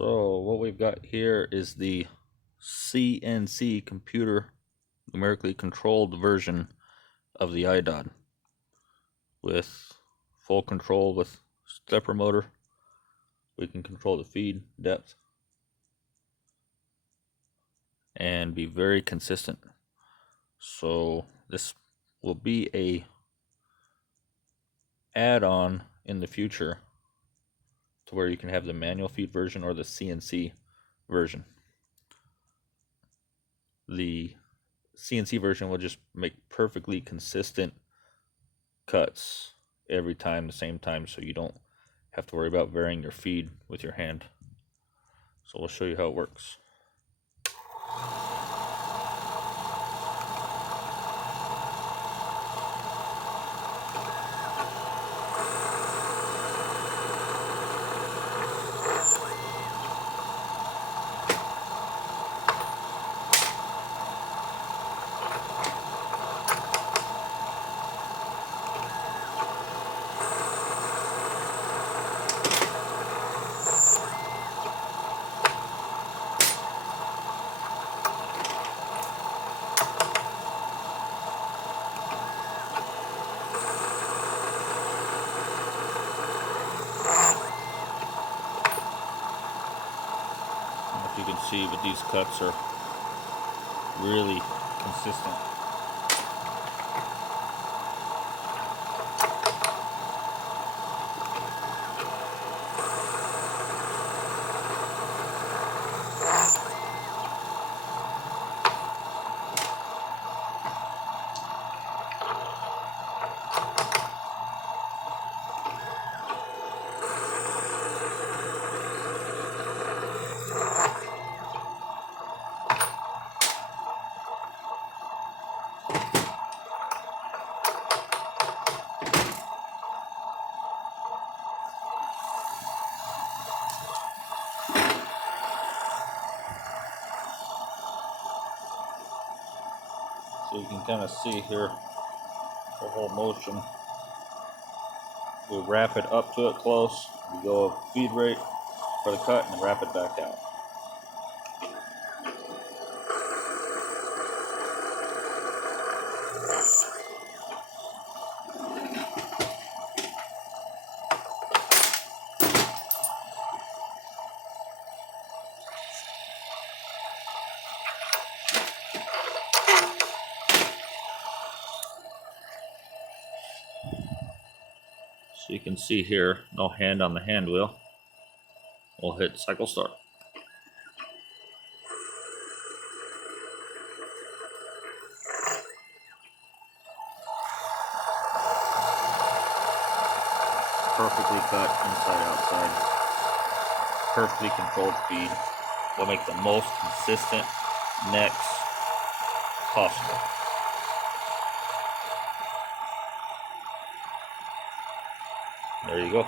So what we've got here is the CNC computer numerically controlled version of the IDOD with full control with stepper motor. We can control the feed depth and be very consistent. So this will be a add-on in the future to where you can have the manual feed version or the CNC version. The CNC version will just make perfectly consistent cuts every time, the same time, so you don't have to worry about varying your feed with your hand. So we'll show you how it works. If you can see, but these cuts are really consistent. So you can kind of see here the whole motion. We wrap it up to it close, we go feed rate for the cut and wrap it back out. So you can see here, no hand on the hand wheel. We'll hit cycle start. Perfectly cut inside outside. Perfectly controlled feed. Will make the most consistent necks possible. There you go.